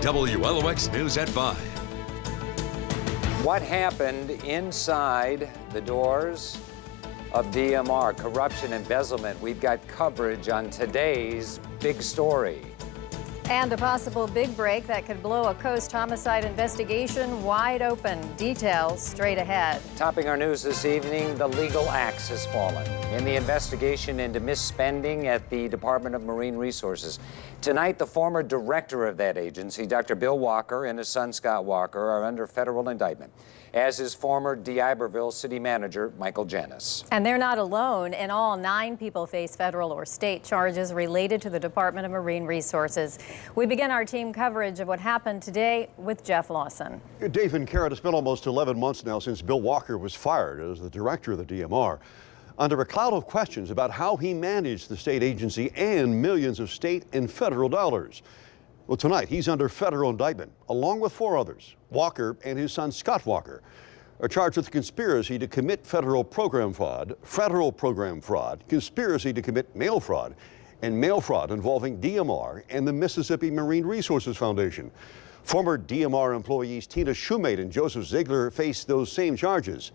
WLOX News at 5. What happened inside the doors of DMR? Corruption, embezzlement. We've got coverage on today's big story. And a possible big break that could blow a Coast homicide investigation wide open. Details straight ahead. Topping our news this evening, the legal axe has fallen in the investigation into misspending at the Department of Marine Resources. Tonight, the former director of that agency, Dr. Bill Walker, and his son, Scott Walker, are under federal indictment, as is former D'Iberville city manager, Michael Janis. And they're not alone. In all, 9 people face federal or state charges related to the Department of Marine Resources. We begin our team coverage of what happened today with Jeff Lawson. Dave and Karen, it's been almost 11 months now since Bill Walker was fired as the director of the DMR, under a cloud of questions about how he managed the state agency and millions of state and federal dollars. Well, tonight, he's under federal indictment, along with 4 others. Walker and his son, Scott Walker, are charged with conspiracy to commit federal program fraud, conspiracy to commit mail fraud, and mail fraud involving DMR and the Mississippi Marine Resources Foundation. Former DMR employees Tina Shoemate and Joseph Ziegler face those same charges.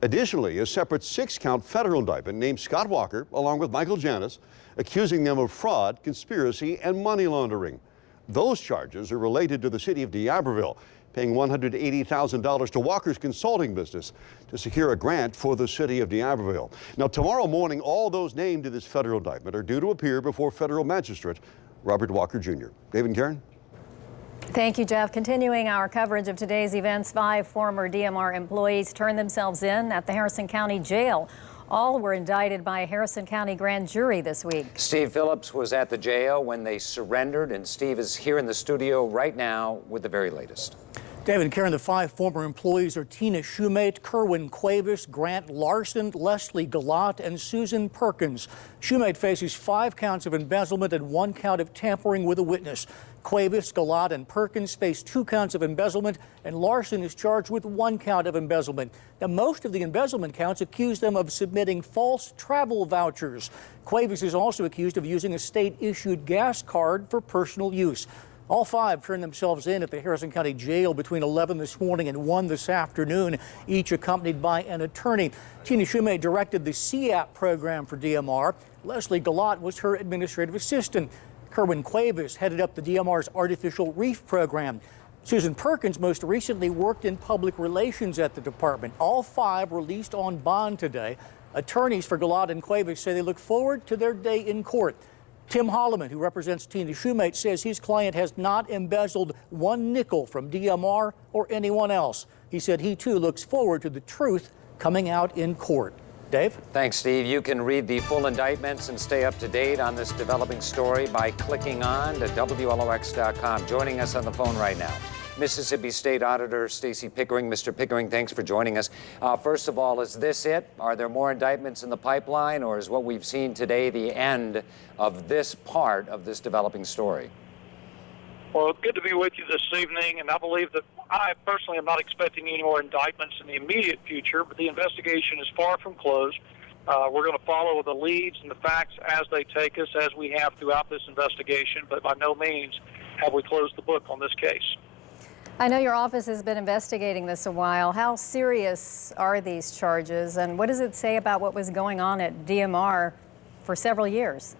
Additionally, a separate 6-count federal indictment named Scott Walker, along with Michael Janis, accusing them of fraud, conspiracy, and money laundering. Those charges are related to the city of D'Iberville, paying $180,000 to Walker's consulting business to secure a grant for the city of D'Iberville. Now, tomorrow morning, all those named in this federal indictment are due to appear before federal magistrate Robert Walker Jr. Dave and Karen? Thank you, Jeff. Continuing our coverage of today's events, 5 former DMR employees turned themselves in at the Harrison County Jail. All were indicted by a Harrison County grand jury this week. Steve Phillips was at the jail when they surrendered, and Steve is here in the studio right now with the very latest. David and Karen, the 5 former employees are Tina Shoemate, Kerwin Cuevas, Grant Larson, Leslie Galat, and Susan Perkins. Shoemate faces 5 counts of embezzlement and 1 count of tampering with a witness. Cuevas, Galat, and Perkins face 2 counts of embezzlement, and Larson is charged with 1 count of embezzlement. Now, most of the embezzlement counts accuse them of submitting false travel vouchers. Cuevas is also accused of using a state-issued gas card for personal use. All 5 turned themselves in at the Harrison County Jail between 11 this morning and 1 this afternoon, each accompanied by an attorney. Tina Shoemate directed the CAP program for DMR. Leslie Galat was her administrative assistant. Kerwin Cuevas headed up the DMR's artificial reef program. Susan Perkins most recently worked in public relations at the department. All 5 released on bond today. Attorneys for Galat and Cuevas say they look forward to their day in court. Tim Holloman, who represents Tina Shoemate, says his client has not embezzled 1 nickel from DMR or anyone else. He said he too looks forward to the truth coming out in court. Dave? Thanks, Steve. You can read the full indictments and stay up to date on this developing story by clicking on to WLOX.com. Joining us on the phone right now, Mississippi State Auditor Stacey Pickering. Mr. Pickering, thanks for joining us. First of all, is this it? Are there more indictments in the pipeline, or is what we've seen today the end of this part of this developing story? Well, it's good to be with you this evening, and I believe that I personally am not expecting any more indictments in the immediate future, but the investigation is far from closed. We're going to follow the leads and the facts as they take us, as we have throughout this investigation, but by no means have we closed the book on this case. I know your office has been investigating this a while. How serious are these charges, and what does it say about what was going on at DMR for several years?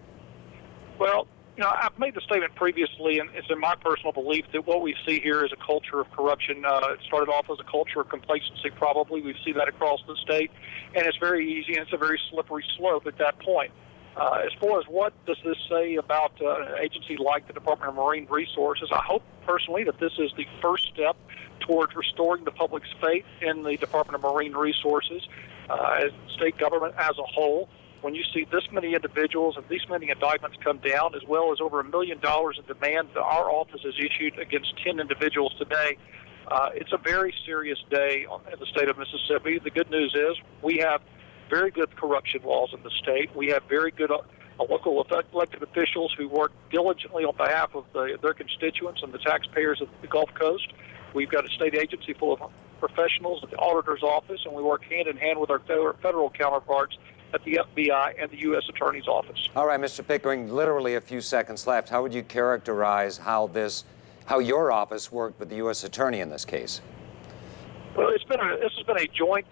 Well, you know, I've made the statement previously, and it's in my personal belief that what we see here is a culture of corruption. It started off as a culture of complacency, probably. We see that across the state, and it's very easy, and it's a very slippery slope at that point. As far as what does this say about an agency like the Department of Marine Resources, I hope personally that this is the first step towards restoring the public's faith in the Department of Marine Resources, as state government as a whole. When you see this many individuals and these many indictments come down, as well as over $1 million in demand that our office has issued against 10 individuals today, it's a very serious day in the state of Mississippi. The good news is we have very good corruption laws in the state. We have very good local elected officials who work diligently on behalf of their constituents and the taxpayers of the Gulf Coast. We've got a state agency full of professionals at the Auditor's office, and we work hand in hand with our federal counterparts at the FBI and the U.S. Attorney's Office. All right, Mr. Pickering, literally a few seconds left. How would you characterize how how your office worked with the U.S. Attorney in this case. Well, this has been a joint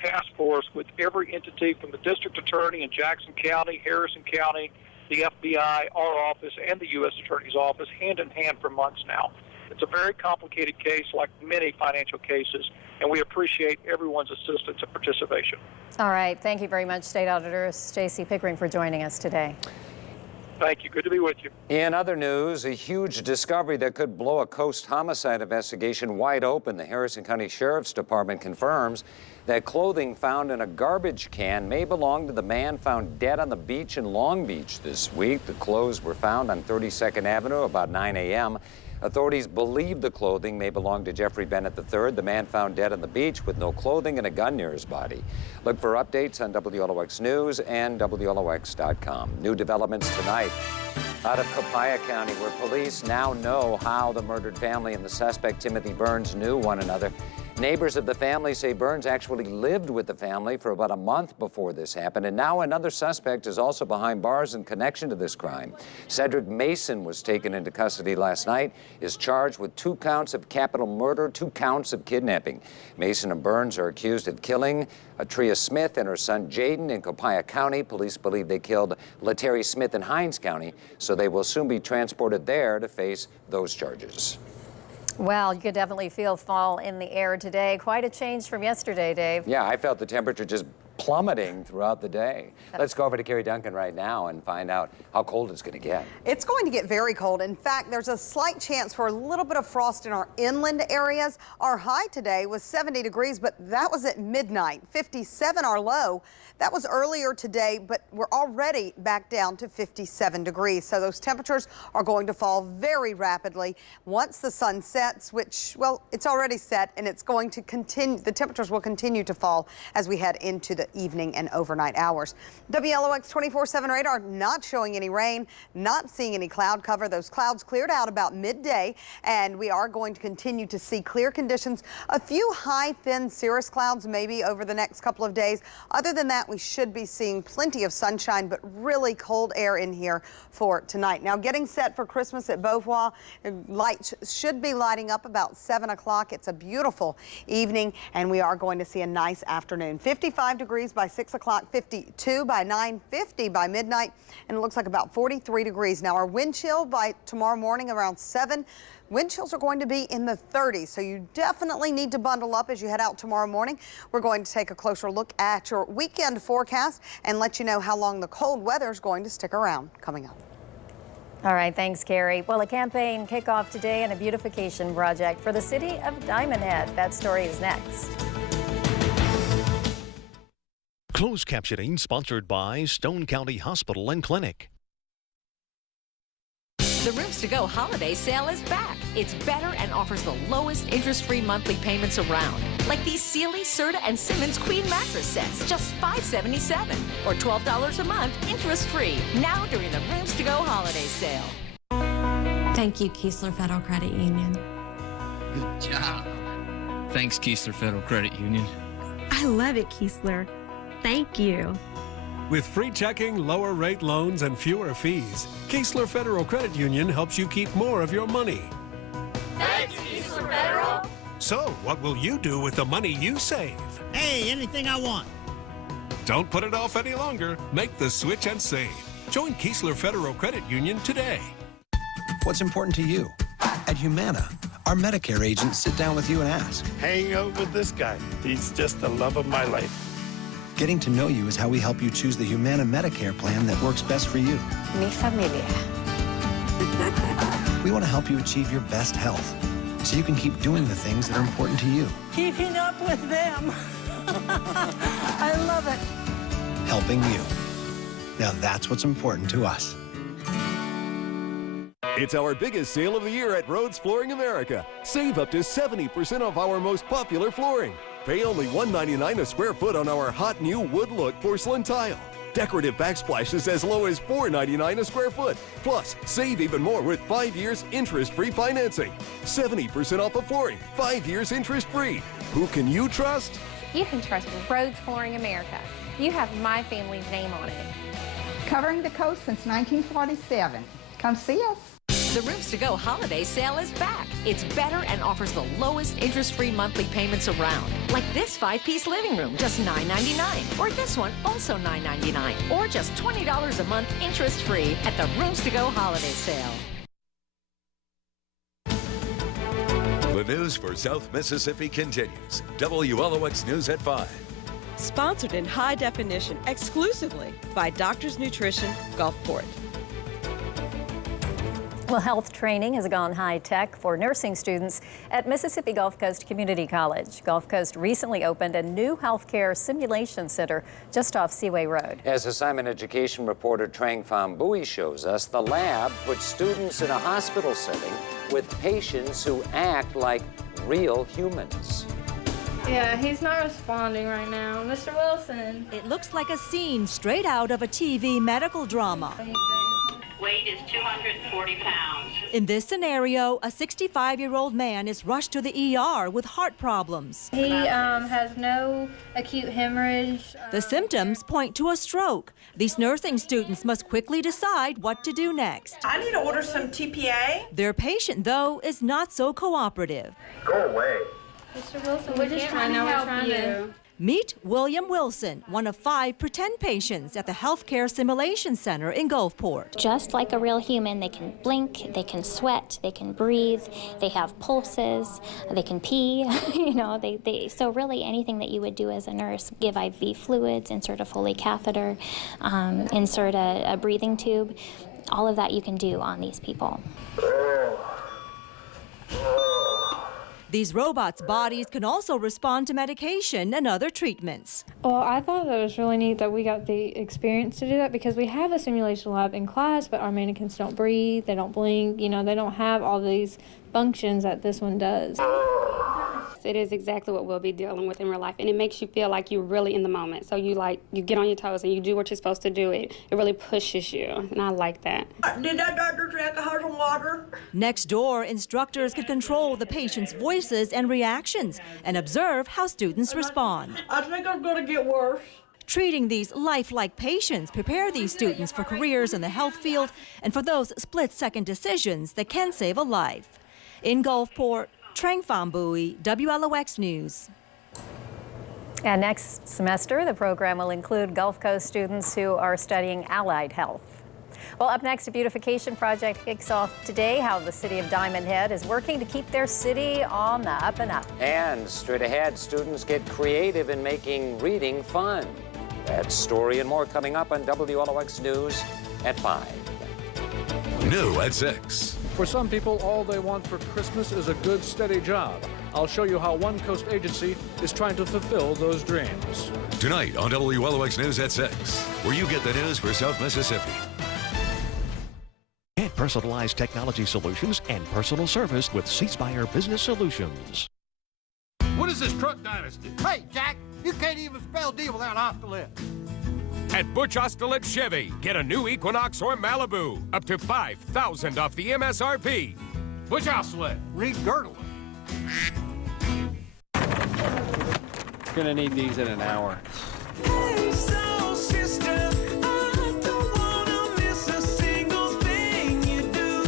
task force with every entity from the district attorney in Jackson County, Harrison County, the FBI, our office, and the U.S. Attorney's office, hand in hand for months now. It's a very complicated case, like many financial cases, and we appreciate everyone's assistance and participation. All right. Thank you very much, State Auditor Stacey Pickering, for joining us today. Thank you. Good to be with you. In other news, a huge discovery that could blow a Coast homicide investigation wide open. The Harrison County Sheriff's Department confirms that clothing found in a garbage can may belong to the man found dead on the beach in Long Beach this week. The clothes were found on 32nd Avenue about 9 a.m. Authorities believe the clothing may belong to Jeffrey Bennett III, the man found dead on the beach with no clothing and a gun near his body. Look for updates on WLOX News and WLOX.com. New developments tonight out of Copiah County, where police now know how the murdered family and the suspect, Timothy Burns, knew one another. Neighbors of the family say Burns actually lived with the family for about a month before this happened, and now another suspect is also behind bars in connection to this crime. Cedric Mason was taken into custody last night, is charged with 2 counts of capital murder, 2 counts of kidnapping. Mason and Burns are accused of killing Atria Smith and her son Jaden in Copiah County. Police believe they killed LaTerry Smith in Hinds County, so they will soon be transported there to face those charges. Well, you could definitely feel fall in the air today. Quite a change from yesterday, Dave. Yeah, I felt the temperature just plummeting throughout the day. Let's go over to Carrie Duncan right now and find out how cold it's going to get. It's going to get very cold. In fact, there's a slight chance for a little bit of frost in our inland areas. Our high today was 70 degrees, but that was at midnight. 57 our low. That was earlier today, but we're already back down to 57 degrees. So those temperatures are going to fall very rapidly once the sun sets, which, well, it's already set, and it's going to continue. The temperatures will continue to fall as we head into the evening and overnight hours. WLOX 24/7 radar not showing any rain, not seeing any cloud cover. Those clouds cleared out about midday, and we are going to continue to see clear conditions. A few high, thin cirrus clouds maybe over the next couple of days. Other than that, we should be seeing plenty of sunshine, but really cold air in here for tonight. Now, getting set for Christmas at Beauvoir, lights should be lighting up about 7 o'clock. It's a beautiful evening, and we are going to see a nice afternoon. 55 degrees by 6 o'clock, 52 by 9, 50 by midnight, and it looks like about 43 degrees. Now, our wind chill by tomorrow morning around 7. Wind chills are going to be in the 30s, so you definitely need to bundle up as you head out tomorrow morning. We're going to take a closer look at your weekend forecast and let you know how long the cold weather is going to stick around coming up. All right, thanks, Carrie. Well, a campaign kickoff today and a beautification project for the city of Diamond Head. That story is next. Closed captioning sponsored by Stone County Hospital and Clinic. The Rooms to Go holiday sale is back. It's better and offers the lowest interest-free monthly payments around. Like these Sealy, Serta, and Simmons Queen mattress sets, just $577 or $12 a month, interest-free. Now during the Rooms to Go holiday sale. Thank you, Keesler Federal Credit Union. Good job. Thanks, Keesler Federal Credit Union. I love it, Keesler. Thank you. With free checking, lower rate loans, and fewer fees, Keesler Federal Credit Union helps you keep more of your money. Thanks, Keesler Federal. So, what will you do with the money you save? Hey, anything I want. Don't put it off any longer. Make the switch and save. Join Keesler Federal Credit Union today. What's important to you? At Humana, our Medicare agents sit down with you and ask, hanging out with this guy. He's just the love of my life. Getting to know you is how we help you choose the Humana Medicare plan that works best for you. Mi familia. We want to help you achieve your best health so you can keep doing the things that are important to you. Keeping up with them. I love it. Helping you. Now that's what's important to us. It's our biggest sale of the year at Rhodes Flooring America. Save up to 70% off our most popular flooring. Pay only $1.99 a square foot on our hot new wood look porcelain tile. Decorative backsplashes as low as $4.99 a square foot. Plus, save even more with 5 years interest-free financing. 70% off of flooring, 5 years interest-free. Who can you trust? You can trust Rhodes Flooring America. You have my family's name on it. Covering the coast since 1947. Come see us. The Rooms to Go holiday sale is back. It's better and offers the lowest interest-free monthly payments around. Like this 5-piece living room, just $9.99. Or this one, also $9.99. Or just $20 a month interest-free at the Rooms to Go holiday sale. The news for South Mississippi continues. WLOX News at 5. Sponsored in high definition exclusively by Doctor's Nutrition, Gulfport. Well, health training has gone high-tech for nursing students at Mississippi Gulf Coast Community College. Gulf Coast recently opened a new healthcare simulation center just off Seaway Road. As assignment education reporter Trang Pham Bui shows us, the lab puts students in a hospital setting with patients who act like real humans. Yeah, he's not responding right now. Mr. Wilson. It looks like a scene straight out of a TV medical drama. Weight is 240 pounds. In this scenario, a 65-year-old man is rushed to the ER with heart problems. He has no acute hemorrhage. The symptoms point to a stroke. These nursing students must quickly decide what to do next. I need to order some TPA. Their patient, though, is not so cooperative. Go away. Mr. Wilson, we're just trying to help you. Meet William Wilson, one of 5 pretend patients at the Healthcare Simulation Center in Gulfport. Just like a real human, they can blink, they can sweat, they can breathe, they have pulses, they can pee, so really anything that you would do as a nurse, give IV fluids, insert a Foley catheter, insert a breathing tube, all of that you can do on these people. These robots' bodies can also respond to medication and other treatments. Well, I thought that was really neat that we got the experience to do that because we have a simulation lab in class, but our mannequins don't breathe, they don't blink, they don't have all these functions that this one does. It is exactly what we'll be dealing with in real life, and it makes you feel like you're really in the moment. So you get on your toes and you do what you're supposed to do. It really pushes you, and I like that. Did that doctor drink a heart of water? Next door, instructors can control the patient's voices and reactions and observe how students respond. I think I'm going to get worse. Treating these lifelike patients prepare these students for careers in the health field and for those split-second decisions that can save a life. In Gulfport, Trang Pham Bui, WLOX News. And next semester, the program will include Gulf Coast students who are studying allied health. Well, up next, a beautification project kicks off today. How the city of Diamond Head is working to keep their city on the up and up. And straight ahead, students get creative in making reading fun. That story and more coming up on WLOX News at 5. New at 6. For some people, all they want for Christmas is a good, steady job. I'll show you how One Coast Agency is trying to fulfill those dreams. Tonight on WLOX News at 6, where you get the news for South Mississippi. Get personalized technology solutions and personal service with Ceasefire Business Solutions. What is this truck dynasty? Hey, Jack, you can't even spell D without Ostolip. At Butch Ostolip Chevy, get a new Equinox or Malibu, up to $5,000 off the MSRP. Butch Ostolip, read girdle. Gonna need these in an hour. Hey, soul sister, I don't wanna miss a single thing you do.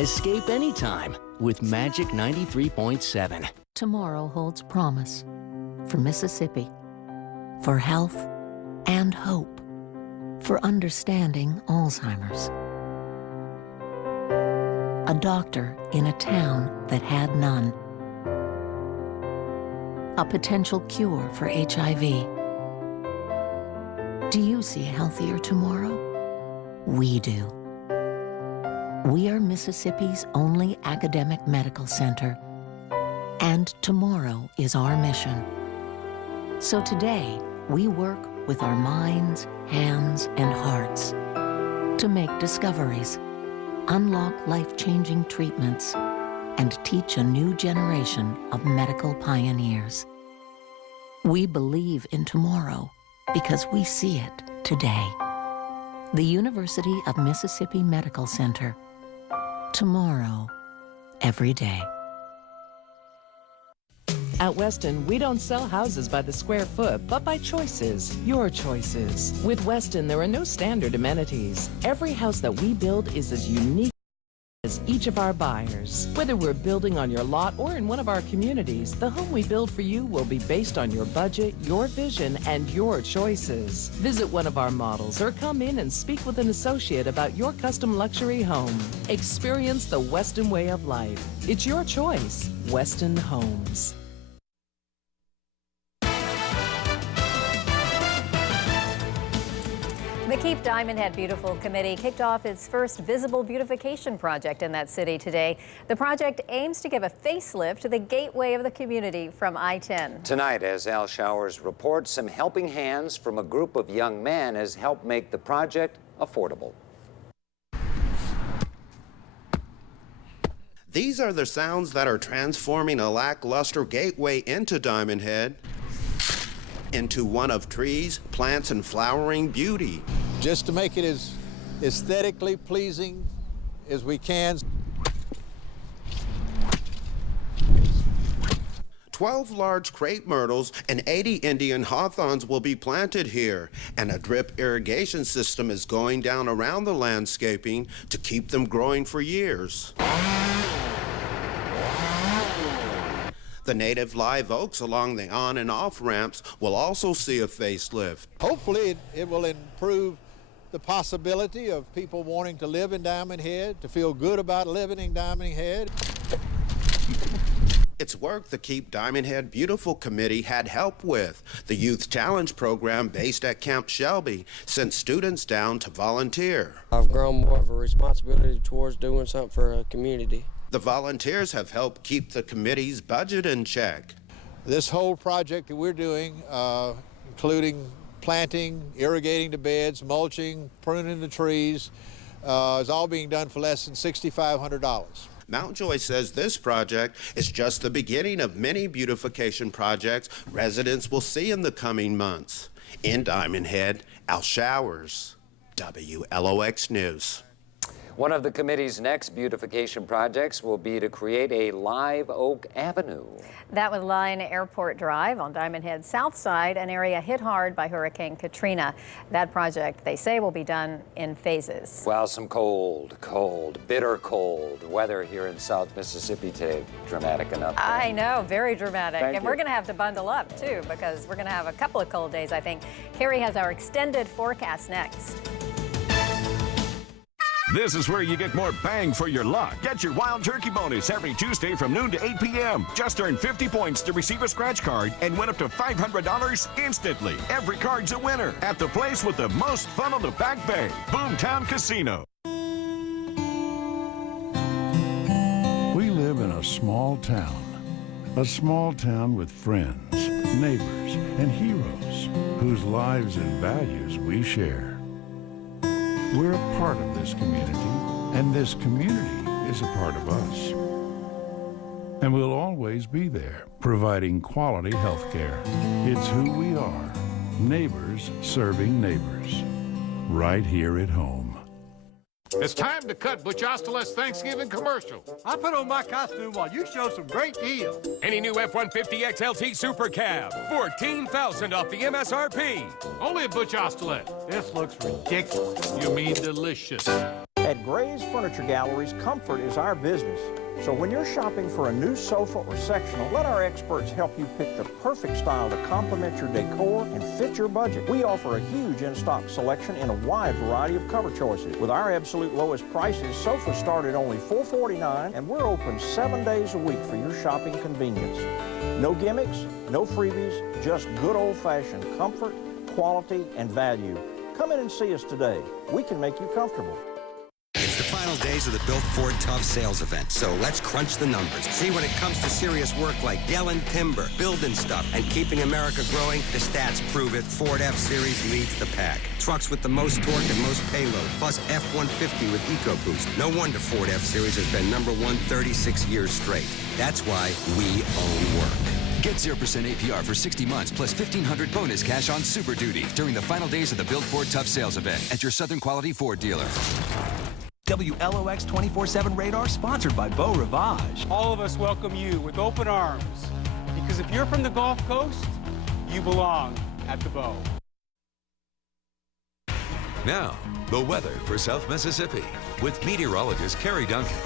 Escape anytime with Magic 93.7. Tomorrow holds promise for Mississippi, for health and hope, for understanding Alzheimer's. A doctor in a town that had none. A potential cure for HIV. Do you see a healthier tomorrow? We do. We are Mississippi's only academic medical center, and tomorrow is our mission. So today, we work with our minds, hands, and hearts to make discoveries, unlock life-changing treatments, and teach a new generation of medical pioneers. We believe in tomorrow because we see it today. The University of Mississippi Medical Center. Tomorrow, every day. At Weston, we don't sell houses by the square foot, but by choices, your choices. With Weston, there are no standard amenities. Every house that we build is as unique as each of our buyers. Whether we're building on your lot or in one of our communities, the home we build for you will be based on your budget, your vision, and your choices. Visit one of our models or come in and speak with an associate about your custom luxury home. Experience the Weston way of life. It's your choice. Weston Homes. The Keep Diamond Head Beautiful Committee kicked off its first visible beautification project in that city today. The project aims to give a facelift to the gateway of the community from I-10. Tonight, as Al Showers reports, some helping hands from a group of young men has helped make the project affordable. These are the sounds that are transforming a lackluster gateway into Diamond Head into one of trees, plants, and flowering beauty. Just to make it as aesthetically pleasing as we can. 12 large crepe myrtles and 80 Indian hawthorns will be planted here, and a drip irrigation system is going down around the landscaping to keep them growing for years. The native live oaks along the on and off ramps will also see a facelift. Hopefully it will improve the possibility of people wanting to live in Diamond Head, to feel good about living in Diamond Head. It's work the Keep Diamond Head Beautiful Committee had help with. The Youth Challenge program based at Camp Shelby sent students down to volunteer. I've grown more of a responsibility towards doing something for a community. The volunteers have helped keep the committee's budget in check. This whole project that we're doing, including planting, irrigating the beds, mulching, pruning the trees, is all being done for less than $6,500. Mountjoy says this project is just the beginning of many beautification projects residents will see in the coming months. In Diamond Head, Al Showers, WLOX News. One of the committee's next beautification projects will be to create a live oak avenue. That would line Airport Drive on Diamond Head's south side, an area hit hard by Hurricane Katrina. That project, they say, will be done in phases. Well, some cold, bitter cold weather here in South Mississippi today. Dramatic enough. I know, very dramatic. Thank and you. We're going to have to bundle up, too, because we're going to have a couple of cold days, I think. Carrie has our extended forecast next. This is where you get more bang for your luck. Get your Wild Turkey bonus every Tuesday from noon to 8 p.m. Just earn 50 points to receive a scratch card and win up to $500 instantly. Every card's a winner at the place with the most fun on the Back Bay, Boomtown Casino. We live in a small town with friends, neighbors, and heroes whose lives and values we share. We're a part of this community, and this community is a part of us. And we'll always be there, providing quality health care. It's who we are, neighbors serving neighbors, right here at home. It's time to cut Butch Ostelet's Thanksgiving commercial. I put on my costume while you show some great deals. Any new F-150 XLT Super Cab, $14,000 off the MSRP. Only at Butch Ostelet. This looks ridiculous. You mean delicious. At Gray's Furniture Galleries, comfort is our business. So when you're shopping for a new sofa or sectional, let our experts help you pick the perfect style to complement your decor and fit your budget. We offer a huge in-stock selection in a wide variety of cover choices. With our absolute lowest prices, sofas start at only $449, and we're open 7 days a week for your shopping convenience. No gimmicks, no freebies, just good old-fashioned comfort, quality, and value. Come in and see us today. We can make you comfortable. It's the final days of the Built Ford Tough Sales event, so let's crunch the numbers. See, when it comes to serious work like yelling timber, building stuff, and keeping America growing, the stats prove it. Ford F-Series leads the pack. Trucks with the most torque and most payload, plus F-150 with EcoBoost. No wonder Ford F-Series has been #1 36 years straight. That's why we own work. Get 0% APR for 60 months plus $1,500 bonus cash on Super Duty during the final days of the Built Ford Tough Sales event at your Southern Quality Ford dealer. WLOX 24/7 radar sponsored by Beau Rivage. All of us welcome you with open arms because Because if you're from the Gulf Coast, you belong at the Bow. Now, the weather for South Mississippi with meteorologist Carrie Duncan.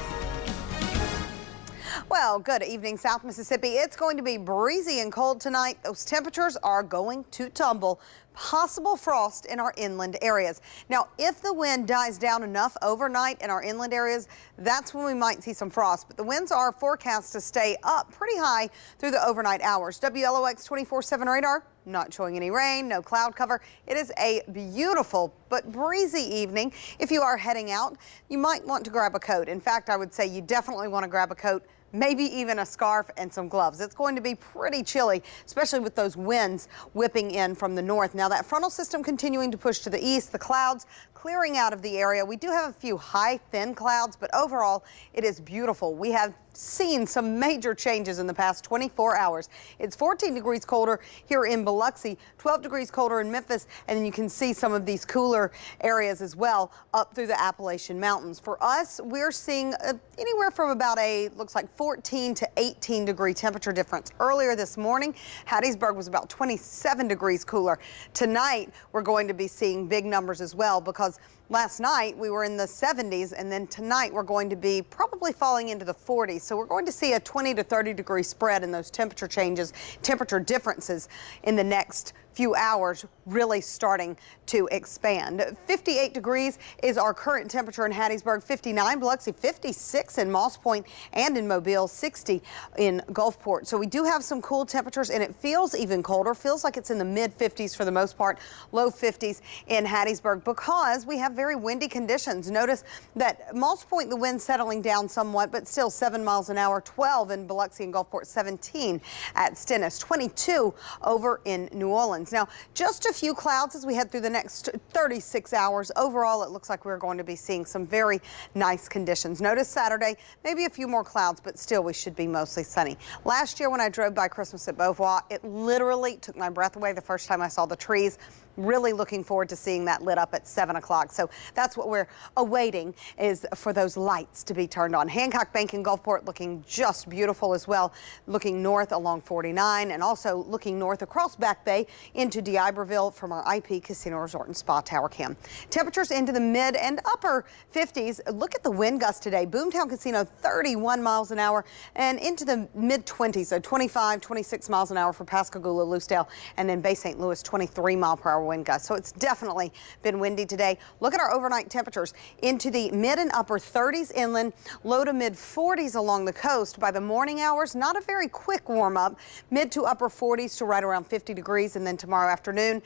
Well, good evening, South Mississippi. It's going to be breezy and cold tonight. Those temperatures are going to tumble. Possible frost in our inland areas. Now, if the wind dies down enough overnight in our inland areas, that's when we might see some frost. But the winds are forecast to stay up pretty high through the overnight hours. WLOX 24/7 radar not showing any rain, no cloud cover. It is a beautiful but breezy evening. If you are heading out, you might want to grab a coat. In fact, I would say you definitely want to grab a coat, maybe even a scarf and some gloves. It's going to be pretty chilly, especially with those winds whipping in from the north. Now, that frontal system continuing to push to the east, the clouds clearing out of the area. We do have a few high, thin clouds, but overall, it is beautiful. We have seen some major changes in the past 24 hours. It's 14 degrees colder here in Biloxi, 12 degrees colder in Memphis, and then you can see some of these cooler areas as well up through the Appalachian Mountains. For us, we're seeing anywhere from about looks like 14 to 18 degree temperature difference. Earlier this morning, Hattiesburg was about 27 degrees cooler. Tonight, we're going to be seeing big numbers as well, because last night we were in the 70s, and then tonight we're going to be probably falling into the 40s. So we're going to see a 20 to 30 degree spread in those temperature changes, temperature differences in the next few hours, really starting to expand. 58 degrees is our current temperature in Hattiesburg, 59 Biloxi, 56 in Moss Point and in Mobile, 60 in Gulfport. So we do have some cool temperatures, and it feels even colder. Feels like it's in the mid 50s for the most part, low 50s in Hattiesburg, because we have very windy conditions. Notice that Moss Point, the wind settling down somewhat, but still 7 miles an hour, 12 in Biloxi and Gulfport, 17 at Stennis, 22 over in New Orleans. Now, just a few clouds as we head through the next 36 hours. Overall, it looks like we're going to be seeing some very nice conditions. Notice Saturday, maybe a few more clouds, but still we should be mostly sunny. Last year when I drove by Christmas at Beauvoir, it literally took my breath away the first time I saw the trees. Really looking forward to seeing that lit up at 7 o'clock. So that's what we're awaiting, is for those lights to be turned on. Hancock Bank in Gulfport looking just beautiful as well, looking north along 49 and also looking north across Back Bay into D'Iberville from our IP Casino Resort and Spa Tower cam. Temperatures into the mid and upper 50s. Look at the wind gust today. Boomtown Casino 31 miles an hour and into the mid 20s, so 25, 26 miles an hour for Pascagoula, Loosedale, and then Bay St. Louis 23 mile per hour wind gusts. So it's definitely been windy today. Look at our overnight temperatures into the mid and upper 30s inland, low to mid 40s along the coast. By the morning hours, not a very quick warm up, mid to upper 40s to right around 50 degrees. And then tomorrow afternoon,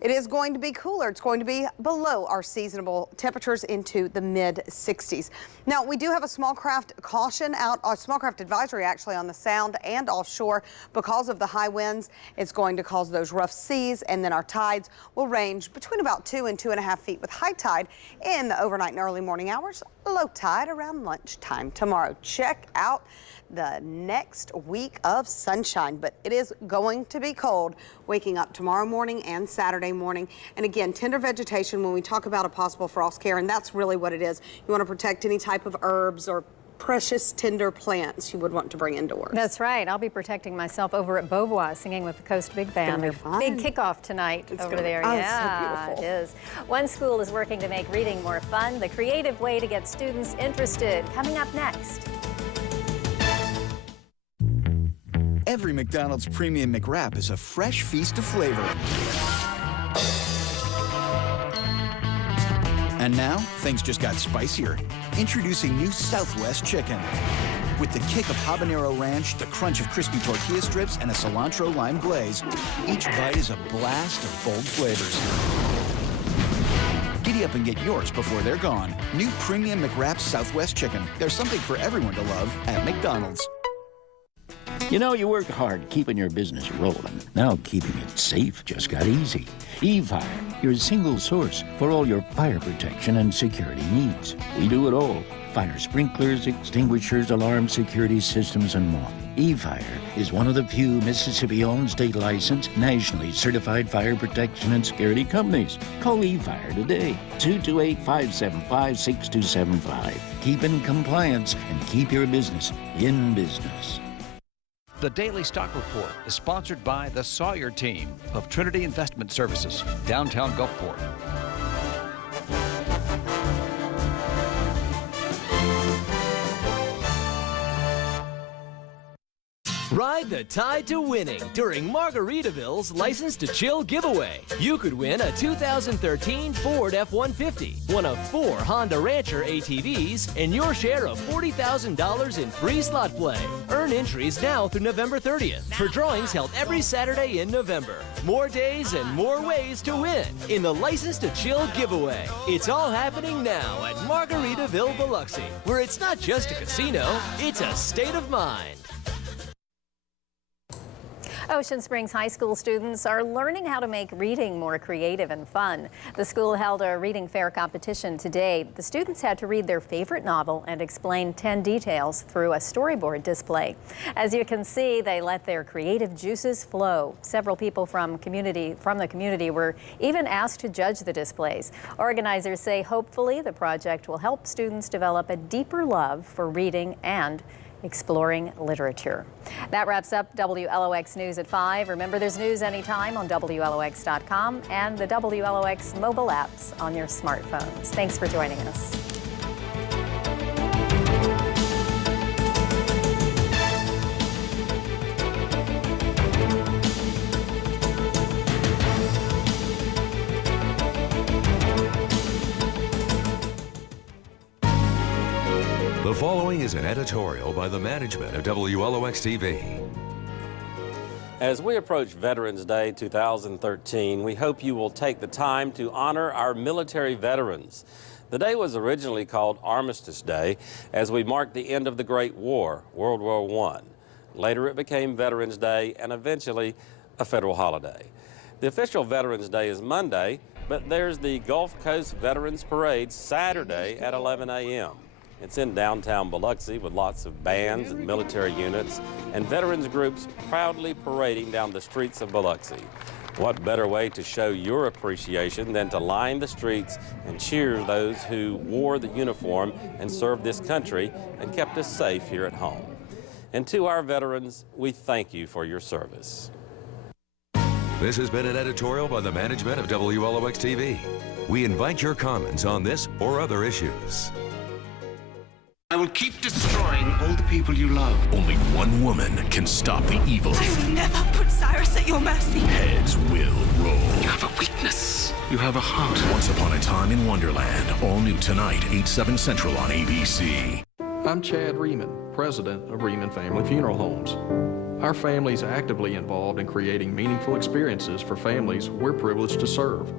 it is going to be cooler. It's going to be below our seasonable temperatures into the mid 60s. Now, we do have a small craft caution out, a small craft advisory actually on the Sound and offshore because of the high winds. It's going to cause those rough seas, and then our tides will range between about 2 and 2.5 feet with high tide in the overnight and early morning hours, low tide around lunchtime tomorrow. Check out the next week of sunshine, but it is going to be cold waking up tomorrow morning and Saturday morning. And again, tender vegetation when we talk about a possible frost care, and that's really what it is. You want to protect any type of herbs or precious tender plants you would want to bring indoors. That's right. I'll be protecting myself over at Beauvoir, singing with the Coast Big Band. Their big kickoff tonight over there. Yeah, so beautiful. It is. One school is working to make reading more fun. The creative way to get students interested. Coming up next. Every McDonald's Premium McWrap is a fresh feast of flavor. And now, things just got spicier. Introducing new Southwest Chicken. With the kick of habanero ranch, the crunch of crispy tortilla strips, and a cilantro lime glaze, each bite is a blast of bold flavors. Giddy up and get yours before they're gone. New Premium McWrap Southwest Chicken. There's something for everyone to love at McDonald's. You know, you worked hard keeping your business rolling. Now keeping it safe just got easy. eFire, your single source for all your fire protection and security needs. We do it all. Fire sprinklers, extinguishers, alarm security systems, and more. eFire is one of the few Mississippi-owned, state-licensed, nationally certified fire protection and security companies. Call eFire today, 228-575-6275. Keep in compliance and keep your business in business. The Daily Stock Report is sponsored by the Sawyer team of Trinity Investment Services, downtown Gulfport. Ride the tide to winning during Margaritaville's License to Chill giveaway. You could win a 2013 Ford F-150, one of 4 Honda Rancher ATVs, and your share of $40,000 in free slot play. Earn entries now through November 30th for drawings held every Saturday in November. More days and more ways to win in the License to Chill giveaway. It's all happening now at Margaritaville Biloxi, where it's not just a casino, it's a state of mind. Ocean Springs High School students are learning how to make reading more creative and fun. The school held a reading fair competition today. The students had to read their favorite novel and explain 10 details through a storyboard display. As you can see, they let their creative juices flow. Several people from the community were even asked to judge the displays. Organizers say hopefully the project will help students develop a deeper love for reading and exploring literature. That wraps up WLOX News at 5. Remember, there's news anytime on WLOX.com and the WLOX mobile apps on your smartphones. Thanks for joining us. The following is an editorial by the management of WLOX-TV. As we approach Veterans Day 2013, we hope you will take the time to honor our military veterans. The day was originally called Armistice Day as we marked the end of the Great War, World War I. Later it became Veterans Day and eventually a federal holiday. The official Veterans Day is Monday, but there's the Gulf Coast Veterans Parade Saturday at 11 a.m. It's in downtown Biloxi with lots of bands and military units and veterans groups proudly parading down the streets of Biloxi. What better way to show your appreciation than to line the streets and cheer those who wore the uniform and served this country and kept us safe here at home. And to our veterans, we thank you for your service. This has been an editorial by the management of WLOX-TV. We invite your comments on this or other issues. I will keep destroying all the people you love. Only one woman can stop the evil. I will never put Cyrus at your mercy. Heads will roll. You have a weakness. You have a heart. Once Upon a Time in Wonderland. All new tonight, 8/7 Central on ABC. I'm Chad Riemann, president of Riemann Family Funeral Homes. Our family is actively involved in creating meaningful experiences for families we're privileged to serve.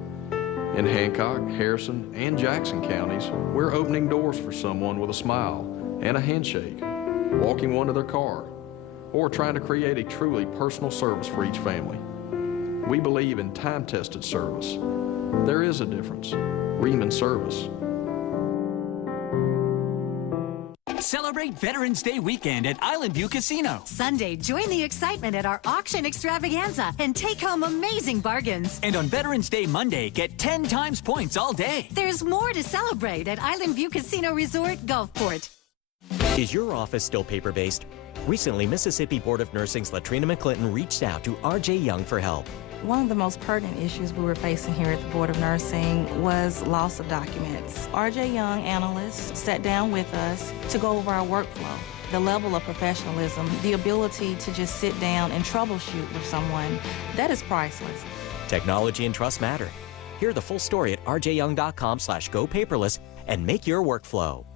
In Hancock, Harrison, and Jackson counties, we're opening doors for someone with a smile and a handshake, walking one to their car, or trying to create a truly personal service for each family. We believe in time-tested service. There is a difference. Riemann Service. Celebrate Veterans Day weekend at Island View Casino. Sunday, join the excitement at our auction extravaganza and take home amazing bargains. And on Veterans Day Monday, get 10 times points all day. There's more to celebrate at Island View Casino Resort, Gulfport. Is your office still paper-based? Recently, Mississippi Board of Nursing's Latrina McClinton reached out to R.J. Young for help. One of the most pertinent issues we were facing here at the Board of Nursing was loss of documents. R.J. Young, analysts, sat down with us to go over our workflow, the level of professionalism, the ability to just sit down and troubleshoot with someone. That is priceless. Technology and trust matter. Hear the full story at rjyoung.com/go paperless and make your workflow.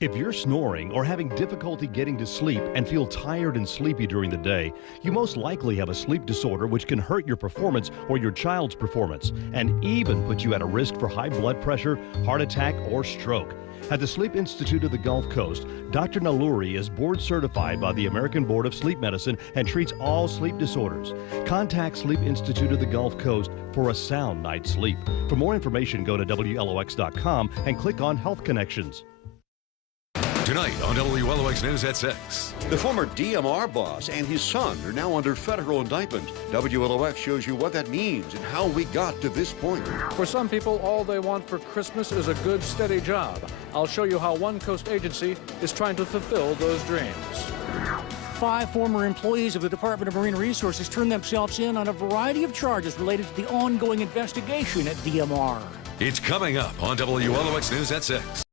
If you're snoring or having difficulty getting to sleep and feel tired and sleepy during the day, you most likely have a sleep disorder which can hurt your performance or your child's performance and even put you at a risk for high blood pressure, heart attack, or stroke. At the Sleep Institute of the Gulf Coast, Dr. Naluri is board certified by the American Board of Sleep Medicine and treats all sleep disorders. Contact Sleep Institute of the Gulf Coast for a sound night's sleep. For more information, go to WLOX.com and click on Health Connections. Tonight on WLOX News at 6. The former DMR boss and his son are now under federal indictment. WLOX shows you what that means and how we got to this point. For some people, all they want for Christmas is a good, steady job. I'll show you how One Coast Agency is trying to fulfill those dreams. 5 former employees of the Department of Marine Resources turned themselves in on a variety of charges related to the ongoing investigation at DMR. It's coming up on WLOX News at 6.